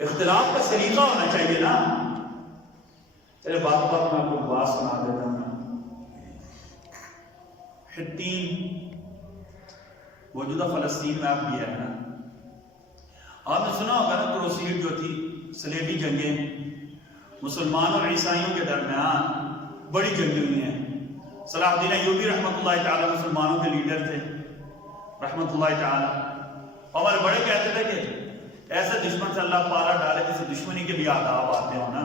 اختلاف کا سلیقہ ہونا چاہیے نا. چلے بات میں آپ کو بات سنا دیتا ہوں. حطین موجودہ فلسطین میں آپ بھی ہے نا. آپ نے سنا ہوگا نا کروسیڈ جو تھی، صلیبی جنگیں مسلمان اور عیسائیوں کے درمیان بڑی جنگیں ہوئی ہیں. صلاح الدین ایوبی رحمۃ اللہ تعالی مسلمانوں کے لیڈر تھے رحمۃ اللہ تعالی. ہمارے بڑے کہتے تھے کہ ایسے دشمن سے اللہ پالا ڈالے جسے دشمنی کے بھی آداب آتے ہوں نا.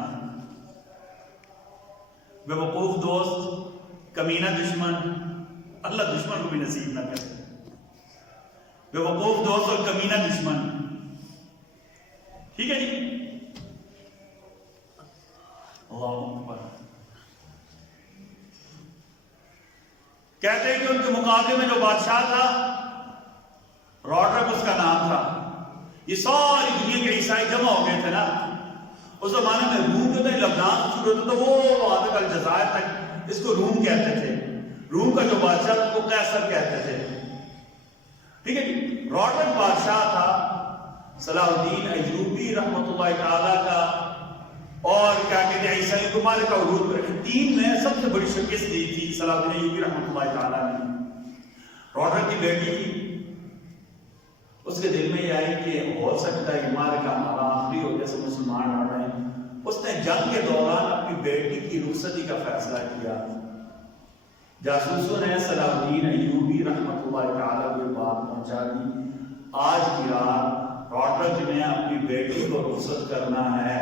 بے وقوف دوست، کمینہ دشمن، اللہ دشمن کو بھی نصیب نہ کرے. بے وقوف دوست اور کمینہ دشمن، ٹھیک ہے جی. اللہ اکبر. کہتے ہیں کہ ان کے مقابلے میں جو بادشاہ تھا، روڈرک اس کا نام تھا. یہ ساری دنیا کے عیسائی جمع ہو گئے تھے نا. اس زمانے میں روم جو تھا لبنان سے شروع ہوتا تھا، وہ وہاں تک الجزائر تک اس کو روم کہتے تھے. روم کا جو بادشاہ تھا وہ قیصر کہتے تھے. ٹھیک ہے جی. روڈرک بادشاہ تھا صلاح الدین ایوبی رحمۃ اللہ تعالی کا، اور کیا کہتے ہیں عیسائی کو مالک کا عروج پر حطین میں سب سے بڑی شکست دی تھی صلاح الدین ایوبی رحمۃ اللہ تعالی نے. روڈرک کی بیٹی تھی. اس کے دل میں یہ آئی کہ ہو سکتا ہے مالک کا ہمارا آخری ہو جیسے مسلمان آ رہے ہیں. اس نے جنگ کے دوران اپنی بیٹی کی رخصتی کا فیصلہ کیا. جاسوسوں نے صلاح الدین ایوبی رحمۃ اللہ تعالی کو یہ بات پہنچا دی، آج کی رات روڈرک نے اپنی بیٹی کو رخصت کرنا ہے.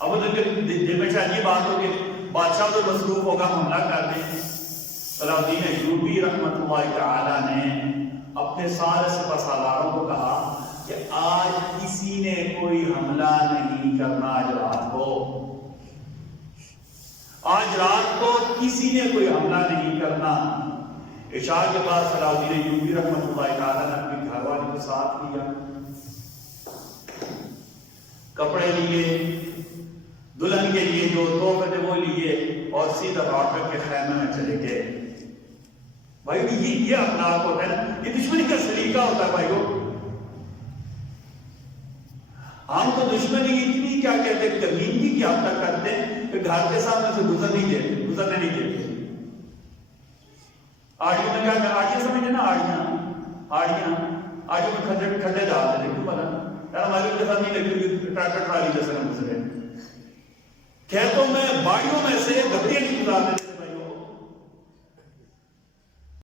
اب دل میں چاہیے بات ہو کہ بادشاہ تو مصروف ہوگا، حملہ کر دیں. صلاح الدین ایوبی رحمۃ اللہ تعالی نے اپنے سارے سپہ سالاروں کو کہا کہ آج کسی نے کوئی حملہ نہیں کرنا. آج رات کو کسی نے کوئی حملہ نہیں کرنا. عشاء کے بعد صلاح الدین ایوبی رحمۃ اللہ تعالی نے اپنی گھر والے کو ساتھ لیا، کپڑے لیے، دلہن کے لیے جو تحفے تھے وہ لیے، اور سیدھا روڈرک کے خیمے میں چلے گئے. بھائی یہ اخلاق ہوتا ہے نا، یہ دشمنی کا سلیقہ ہوتا ہے. بھائیو ہم تو دشمنی اتنی کیا کہتے ہیں کمینگی کی حد تک کرتے ہیں کہ گھر کے سامنے سے گزرنے نہیں دیتے. آڑیوں میں کیا، آڑیاں سمجھے نا، آڑیوں میں کھڈے ڈالتے تھے. کیوں پتا یار ہمارے ان کے ساتھ نہیں لگتی، ٹریکٹر ٹرالی جیسے نہ گزرے. کھیتوں میں باڑیوں میں سے گدیاں نہیں گزارتے.